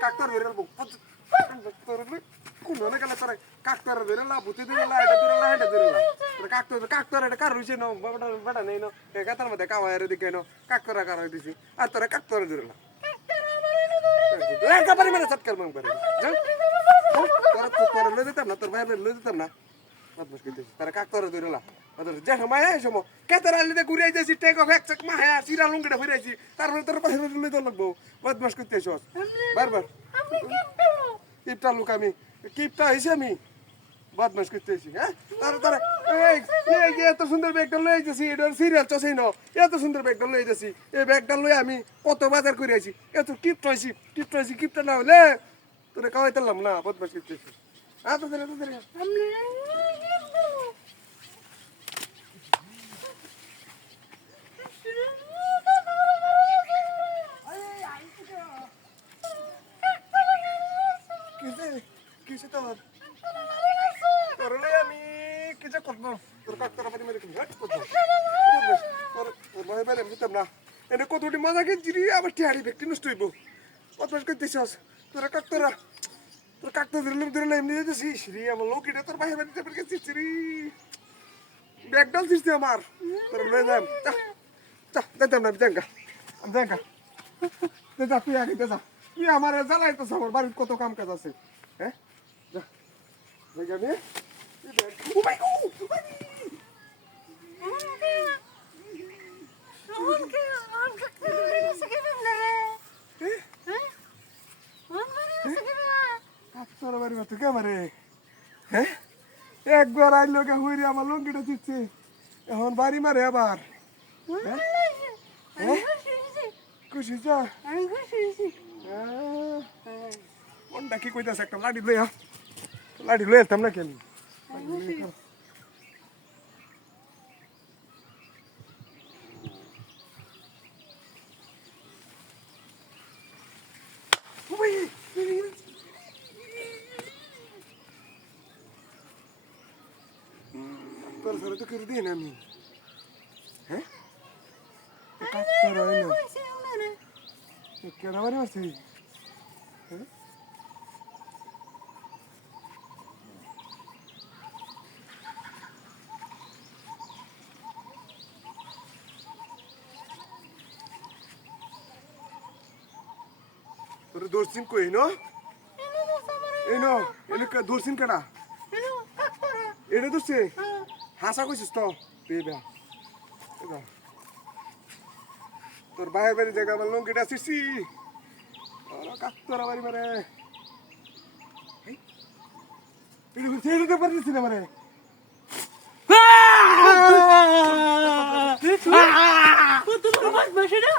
কাকতার বেরল কোননে গেলে তোরা কাকতার বেরলা বুতি দিরলা এটা দিরলা এটা দিরলা তোরা কাকতার এটা কার হইছে ন বড় নেই ন এ কাতার মধ্যে কাওয়ার দিকে ন কাকতারা কার হইছে আর তোরা কাকতার দিরলা লাগা পারি মেরে চটকার মাং পারি তোরা তোরা লই দিতাম না তোর ভাই লই দিতাম না মত মুশকিল দিস তোরা কাকতার দিরলা তোর যে সময় এসম কাতার আলিতে ঘুরে আইছি টেক অফ এক মায়া সিরা লুঙ্গিটা ফিরাইছি তারপরে তোর ভাই লই তো লাগবো মত মুশকিল দিস বারবার কিপটা লোক আমি কিপটা হয়েছি আমি বদমাস করতেছি হ্যাঁ তারা তারা এত সুন্দর ব্যাগটা লই যাচ্ছি এটা সিরিয়াল চসেই ন এত সুন্দর ব্যাগটা লই যাচ্ছি এই ব্যাগটা লই আমি কত বাজার করে আছি এত কিপটা কিপটা না হলে তোরা খাওয়াই তারলাম না বদমাস করতেছি হ্যাঁ তো কিসে তোর তোরলে আমি কিছু করবো তোর কাকতারা বাড়ি মেরে কিনি তোর ভাই বেড়ে বুঝতাম না এনে কতটি মজা গেছি আবার টিহাড়ি ব্যক্তি নষ্ট হইব বদমাস করতেছিস তোরা কাকতারা তোর কাকতা ধরলে এমনি যেতেছিস রে আমার লোক এটা তোর ভাই বাড়ি যাবে গেছিস রে ব্যাগ ডাল দিস আমার তোর লয়ে যাম যাইতাম না দেখা যা তুই আগে যা তুই আমার জ্বালাইতেছ আমার বাড়ির কত কাম কাজ আছে হ্যাঁ যা যাবি ও মাই গড তোর বাড়ি মতো কেমারে হ্যাঁ একবার আইলো কে হইরে আমার লঙ্গিটা দিচ্ছে এখন বাড়ি মারে আবার খুশি যা মনটা কি কইতাছে একটা লাঠি লই আসতাম না কেন তোর সাথে তো করে দিই না আমি হ্যাঁ কেন বাড়ি মারছি হ্যাঁ তোর দর্শিন কই ন এনে দর্শিন কাটা এটা দর্শে হাসা কইছিস তো বেবা তোর ভাইয়ের বাড়ি জায়গা আমার লঙ্কিটা আসিসি কাকতরা বাড়ি মারে এটা পারতেছি না মারে তোমার বাস বাসে না